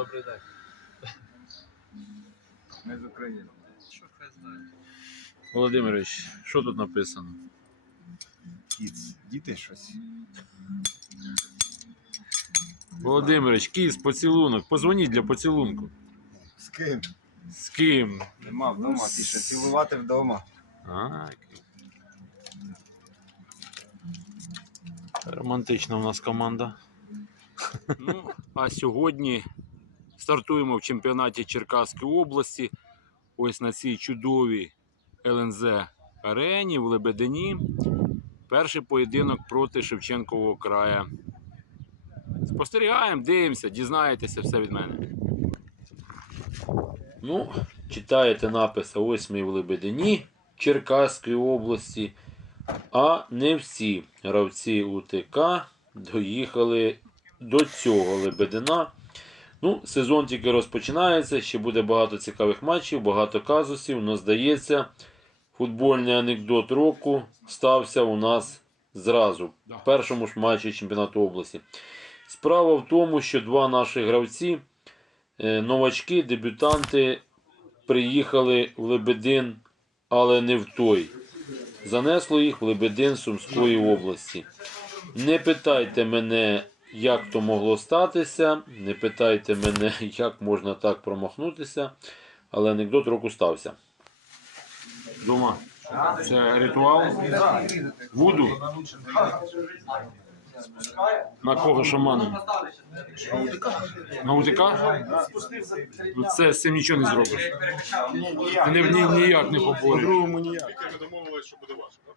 добрий день. Ми з України. Що хай знає. Володимирович, що тут написано? Кіц. Діти щось. Володимирович, кіс, поцілунок. Позвоніть для поцілунку. З ким? З ким? Нема вдома, пише. Цілувати вдома. А, Романтична у нас команда. Ну, а сьогодні стартуємо в чемпіонаті Черкаської області. Ось на цій чудовій ЛНЗ арені в Лебедині. Перший поєдинок проти Шевченкового края. Спостерігаємо, дивимося, дізнаєтеся все від мене. Ну, читаєте написи ось ми в Лебедині Черкаської області. А не всі гравці УТК доїхали до цього Лебедина. Ну, сезон тільки розпочинається, ще буде багато цікавих матчів, багато казусів. Но здається, футбольний анекдот року стався у нас зразу в першому ж матчі чемпіонату області. Справа в тому, що два наші гравці, е, новачки, дебютанти, приїхали в Лебедин, але не в той. Занесло їх в Лебедин Сумської області. Не питайте мене, як то могло статися. Не питайте мене, як можна так промахнутися. Але анекдот року стався. Дома. Це ритуал. Вуду. На кого шаманом? На УТК? Ну, Це з цим нічого не зробиш. Ти ніяк не побореш. По-другому ніяк. Ми домовилися, що буде так?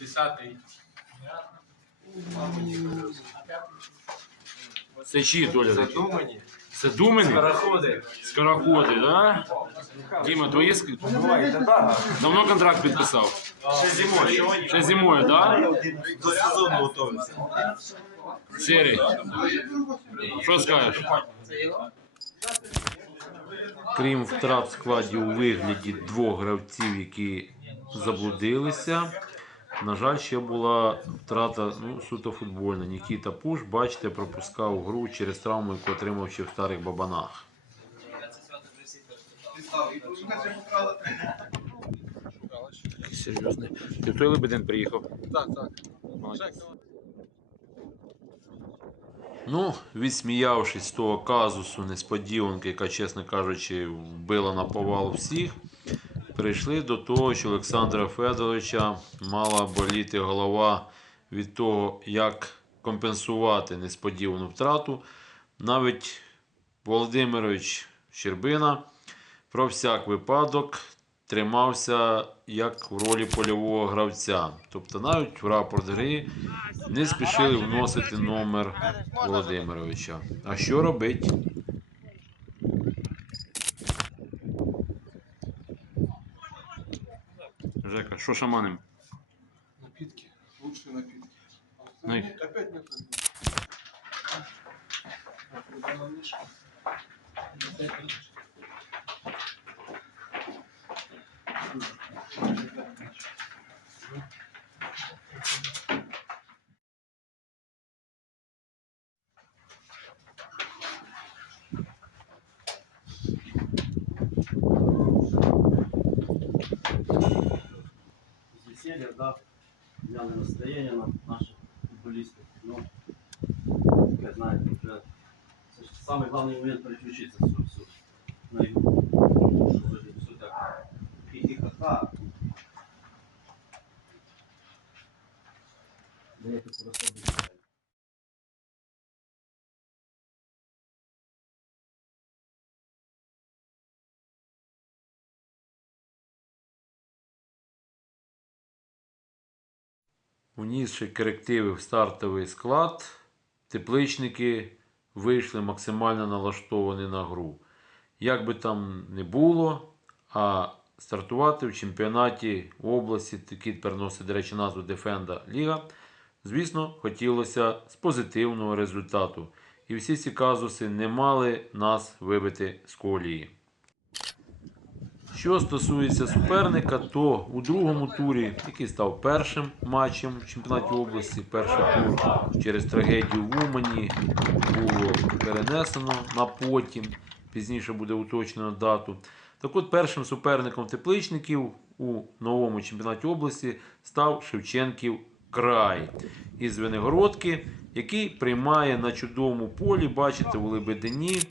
Десятий. Це чиї доля? такі? Задумані. Це Думини? Скороходи. Скороходи, да? Діма, твої ск- давно контракт підписав? Ще зимою. Ще зимою, да? До сезону готуємося. Сірий. Що скажеш? Крім втрат в складі у вигляді двох гравців, які заблудилися. На жаль, ще була втрата ну, суто футбольна. Нікіта Пуш, бачите, пропускав гру через травму, яку отримав ще в старих бабанах. Такий серйозний. Ти в той Лебедин приїхав? Так, так. Ну, відсміявшись з того казусу, несподіванки, яка, чесно кажучи, вбила на повал всіх, прийшли до того, що Олександра Федоровича мала боліти голова від того, як компенсувати несподівану втрату. Навіть Володимирович Щербина про всяк випадок тримався як в ролі польового гравця. Тобто навіть в рапорт гри не спішили вносити номер Володимировича. А що робить? Жека, що шаманим? Напитки. Лучшие напитки. Ну и- Нет, опять нет. Веселья, да, взяли настроение на наших футболистов. Но, как знаете, уже самый главный момент переключиться все, все на игру. Чтобы все так хихихаха. Деякі просто Внісши корективи в стартовий склад, тепличники вийшли максимально налаштовані на гру. Як би там не було, а стартувати в чемпіонаті області, який тепер носить, до речі, назву Дефенда Ліга, звісно, хотілося з позитивного результату. І всі ці казуси не мали нас вибити з колії. Що стосується суперника, то у другому турі, який став першим матчем в чемпіонаті області, перший тур через трагедію в Умані було перенесено на потім. Пізніше буде уточнено дату. Так от першим суперником тепличників у новому чемпіонаті області став Шевченків край із Венегородки, який приймає на чудовому полі, бачите, у Лебедині.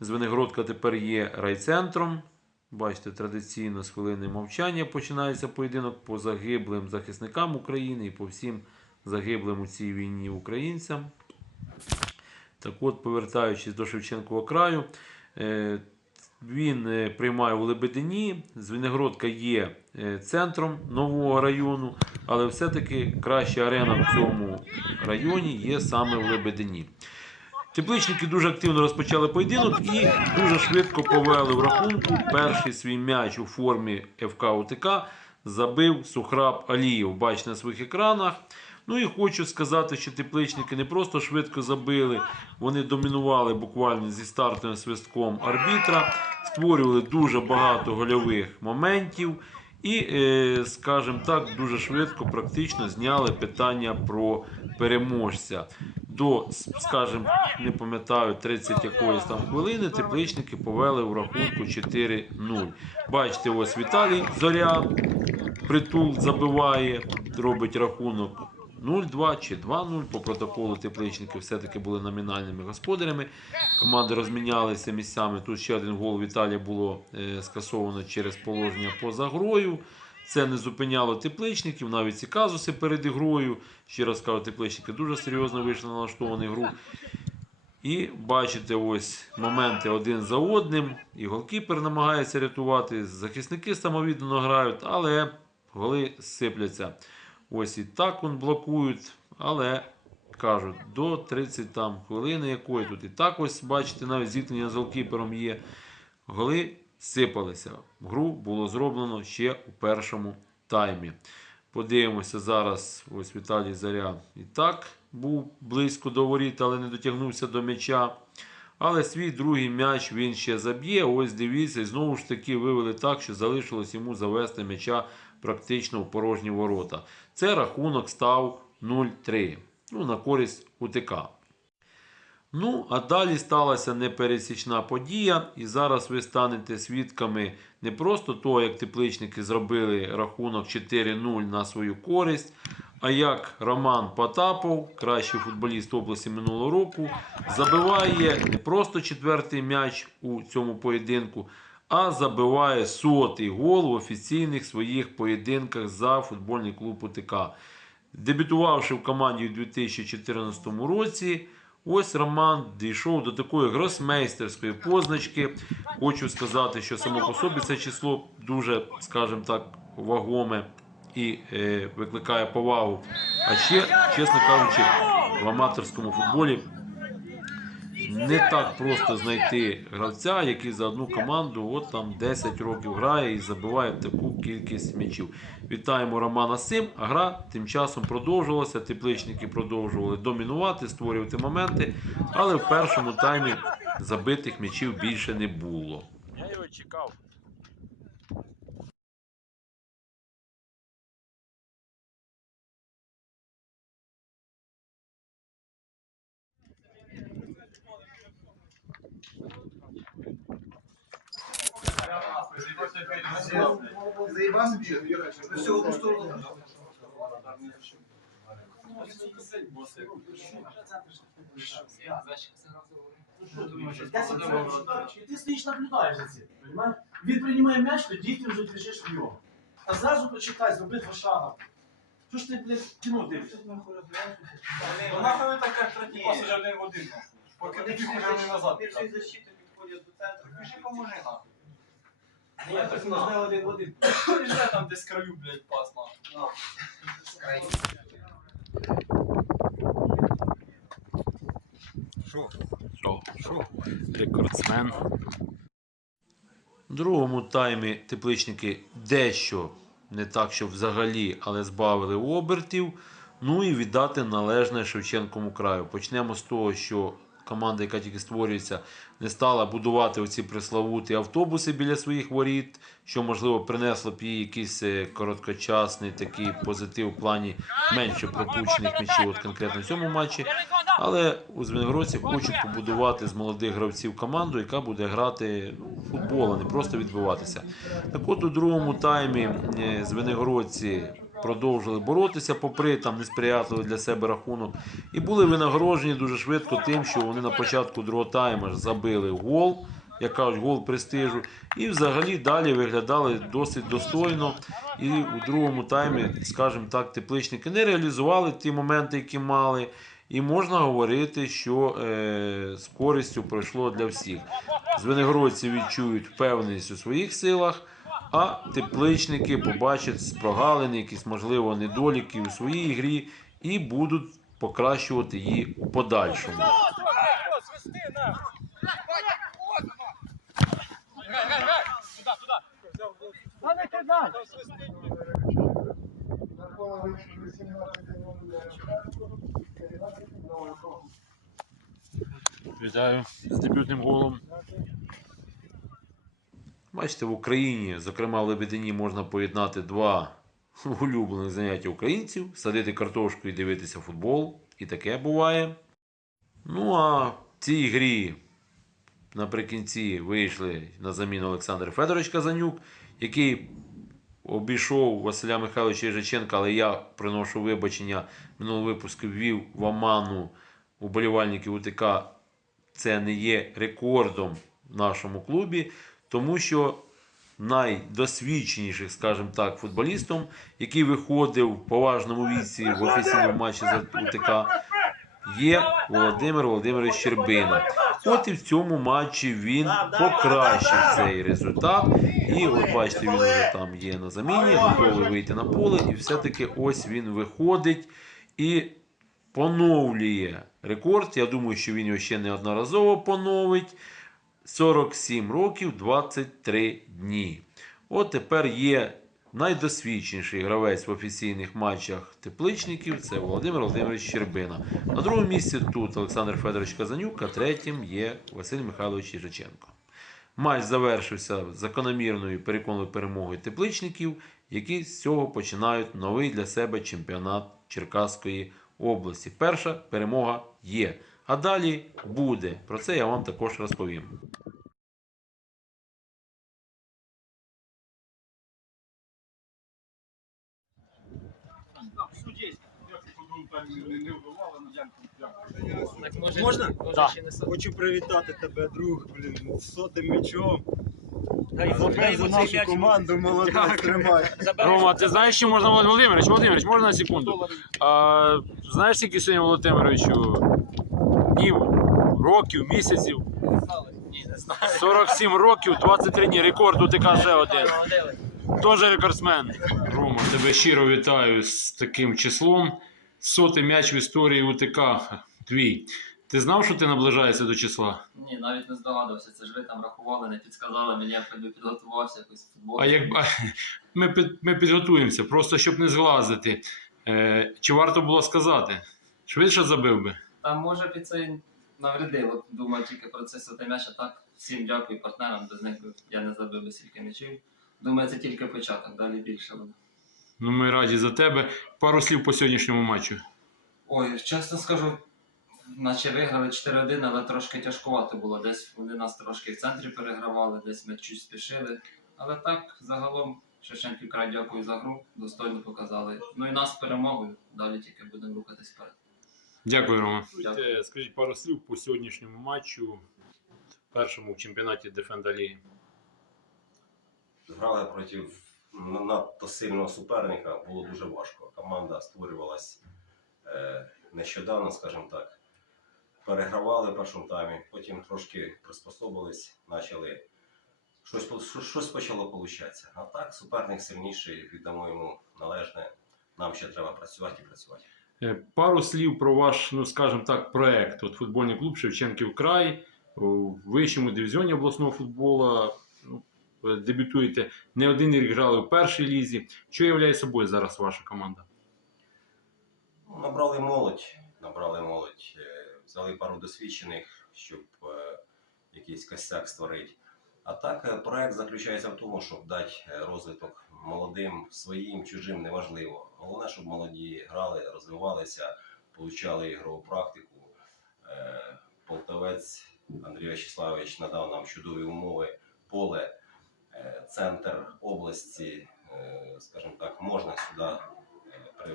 Звенигородка тепер є райцентром. Бачите, традиційно з хвилини мовчання починається поєдинок по загиблим захисникам України і по всім загиблим у цій війні українцям. Так от, повертаючись до Шевченкового краю, е, він е, приймає у Лебедині. Звенигородка є е, центром нового району, але все-таки краща арена в цьому районі є саме в Лебедині. Тепличники дуже активно розпочали поєдинок і дуже швидко повели в рахунку. Перший свій м'яч у формі ФК ОТК забив Сухраб Алієв. Бачите на своїх екранах. Ну і хочу сказати, що тепличники не просто швидко забили, вони домінували буквально зі стартовим свистком арбітра, створювали дуже багато гольових моментів. І, е, скажімо так, дуже швидко практично зняли питання про переможця. До, скажімо, не пам'ятаю, 30 якоїсь там хвилини тепличники повели в рахунку 4-0. Бачите, ось Віталій Зоря притул забиває, робить рахунок 0-2 чи 2-0. По протоколу тепличники все-таки були номінальними господарями. Команди розмінялися місцями. Тут ще один гол Віталія було е, скасовано через положення поза грою. Це не зупиняло тепличників, навіть ці казуси перед ігрою. Ще раз кажу, тепличники дуже серйозно вийшли на налаштовану гру. І бачите, ось моменти один за одним. І голкіпер намагається рятувати. Захисники самовіддано грають, але голи сипляться. Ось і так он блокують, але кажуть, до 30 там хвилини якої тут і так ось бачите, навіть зіткнення з голкіпером є. Голи сипалися. Гру було зроблено ще у першому таймі. Подивимося зараз. Ось Віталій Заря і так був близько до воріт, але не дотягнувся до м'яча. Але свій другий м'яч він ще заб'є. Ось дивіться, і знову ж таки вивели так, що залишилось йому завести м'яча практично в порожні ворота. Це рахунок став 0-3. Ну, на користь УТК. Ну, а далі сталася непересічна подія, і зараз ви станете свідками не просто того, як тепличники зробили рахунок 4-0 на свою користь, а як Роман Потапов, кращий футболіст області минулого року, забиває не просто четвертий м'яч у цьому поєдинку, а забиває сотий гол в офіційних своїх поєдинках за футбольний клуб УТК. Дебютувавши в команді у 2014 році, ось Роман дійшов до такої гросмейстерської позначки. Хочу сказати, що само по собі це число дуже, скажімо так, вагоме і е, викликає повагу. А ще, чесно кажучи, в аматорському футболі не так просто знайти гравця, який за одну команду от там 10 років грає і забиває таку кількість м'ячів. Вітаємо Романа Сим. Гра тим часом продовжувалася. Тепличники продовжували домінувати, створювати моменти, але в першому таймі забитих м'ячів більше не було. Я його чекав. Заебался, бьет. Ну все, в одну сторону. І ти стоїш наблюдаєш за цим. Він приймає м'яч, тоді ти вже кричиш в нього. А зразу почекай, зроби два шага. Що ж ти, блядь, кіно дивишся? Нахуй ви так як третій один в один. Поки ти не назад. Перший защита підходить до центру. Пиши поможи нахуй. Ні, так можна один в один. Приїжджай там десь краю, блядь, пас нахуй. Що? Що? Рекордсмен. В другому таймі тепличники дещо не так, що взагалі, але збавили обертів. Ну і віддати належне Шевченкому краю. Почнемо з того, що команда, яка тільки створюється, не стала будувати оці преславуті автобуси біля своїх воріт, що можливо принесло б їй якийсь е, короткочасний такий позитив в плані менше пропущених м'ячів от конкретно в цьому матчі. Але у Звенигородці хочуть побудувати з молодих гравців команду, яка буде грати ну, футбол, а не просто відбиватися. Так от у другому таймі е, Звенигородці продовжили боротися, попри там несприятливий для себе рахунок, і були винагороджені дуже швидко тим, що вони на початку другого тайму забили гол, як кажуть, гол престижу, і взагалі далі виглядали досить достойно. І у другому таймі, скажімо так, тепличники не реалізували ті моменти, які мали. І можна говорити, що е, з користю пройшло для всіх. Звенигородці відчують впевненість у своїх силах, а тепличники побачать прогалини, якісь, можливо, недоліки у своїй грі і будуть покращувати її у подальшому. Вітаю з дебютним голом. Бачите, в Україні, зокрема в Лебедині, можна поєднати два улюблених заняття українців: садити картошку і дивитися футбол. І таке буває. Ну а в цій грі наприкінці вийшли на заміну Олександр Федорович Казанюк, який обійшов Василя Михайловича Єжиченка, але я приношу вибачення минулого випуску ввів в Оману уболівальників УТК. Це не є рекордом в нашому клубі, тому що найдосвідченіших, скажімо так, футболістом, який виходив в поважному віці в офіційному матчі за УТК, є Володимир Володимирович Щербина. От і в цьому матчі він покращив цей результат. І от бачите, він вже там є на заміні, готовий вийти на поле. І все-таки ось він виходить і поновлює рекорд. Я думаю, що він його ще неодноразово поновить. 47 років 23 дні. От тепер є найдосвідченіший гравець в офіційних матчах тепличників це Володимир Володимирович Щербина. На другому місці тут Олександр Федорович Казанюк, а третім є Василь Михайлович Їжаченко. Матч завершився закономірною переконливою перемогою тепличників, які з цього починають новий для себе чемпіонат Черкаської області. Перша перемога є. А далі буде. Про це я вам також розповім. Можна? Да. Хочу привітати тебе, друг, блін, з сотим. Дай за нашу команду, молодець, тримай. Рома, ти знаєш, що можна Володимирович? Володимирович, можна на секунду? А, знаєш, скільки сьогодні Володимировичу днів, років, місяців? 47 років, 23 дні. Рекорд УТК ще один. Теж рекордсмен. Рома, тебе щиро вітаю з таким числом. Сотий м'яч в історії УТК твій. Ти знав, що ти наближаєшся до числа? Ні, навіть не здогадувався. Це ж ви там рахували, не підсказали мені, я би підготувався якось футбол. А як ми, під, ми підготуємося, просто щоб не зглазити. Е, чи варто було сказати? Швидше забив би. Там може під це навредило. Думаю тільки про це соте м'яч, так всім дякую партнерам, без них я не забив би стільки м'ячів. Думаю, це тільки початок, далі більше буде. Ну, ми раді за тебе. Пару слів по сьогоднішньому матчу. Ой, чесно скажу, наче виграли 4-1, але трошки тяжкувато було. Десь вони нас трошки в центрі перегравали, десь ми чуть спішили. Але так, загалом, Шевченків край дякую за гру, достойно показали. Ну і нас перемогою, далі тільки будемо рухатись вперед. Дякую, Рома. Дякую. Скажіть пару слів по сьогоднішньому матчу, першому в чемпіонаті Дефенда Ліги. грали проти надто сильного суперника, було дуже важко. Команда створювалась е, нещодавно, скажімо так. Перегравали в першому таймі, потім трошки приспособились, почали. Щось, щось- щось почало получатися. А так, суперник сильніший, віддамо йому належне. Нам ще треба працювати і працювати. Е, Пару слів про ваш, ну скажімо так, проект. От футбольний клуб Шевченків край у вищому дивізіоні обласного футболу. Ну, дебютуєте не один рік грали в першій лізі. Що являє собою зараз ваша команда? Набрали молодь, набрали молодь, е, взяли пару досвідчених щоб е, якийсь костяк створити. А так, проект заключається в тому, щоб дати розвиток молодим, своїм, чужим, неважливо. Головне, щоб молоді грали, розвивалися, получали ігрову практику. Е, Полтавець Андрій Вячеславович надав нам чудові умови, поле, е, центр області, е, скажімо так, можна сюди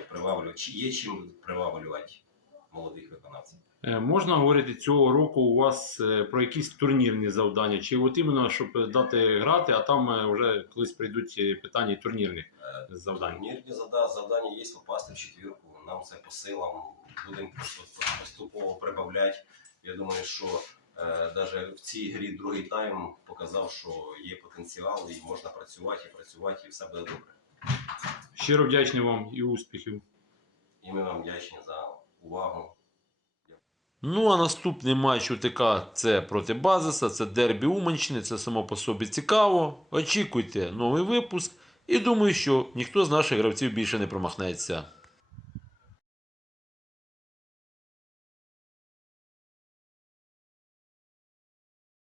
приваблювати, чи є чим приваблювати молодих виконавців. Е, Можна говорити цього року у вас е, про якісь турнірні завдання, чи от іменно, щоб дати грати, а там е, вже колись прийдуть питання турнірних завдань. Турнірні завдання є попасти в четвірку. Нам це по силам. Будемо поступово прибавляти. Я думаю, що навіть в цій грі другий тайм показав, що є потенціал і можна працювати і працювати, і все буде добре. Щиро вдячний вам і успіхів. І ми вам вдячні за увагу. Ну а наступний матч УТК це проти Базиса, це дербі Уманщини, це само по собі цікаво. Очікуйте новий випуск і думаю, що ніхто з наших гравців більше не промахнеться.